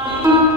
Thank you.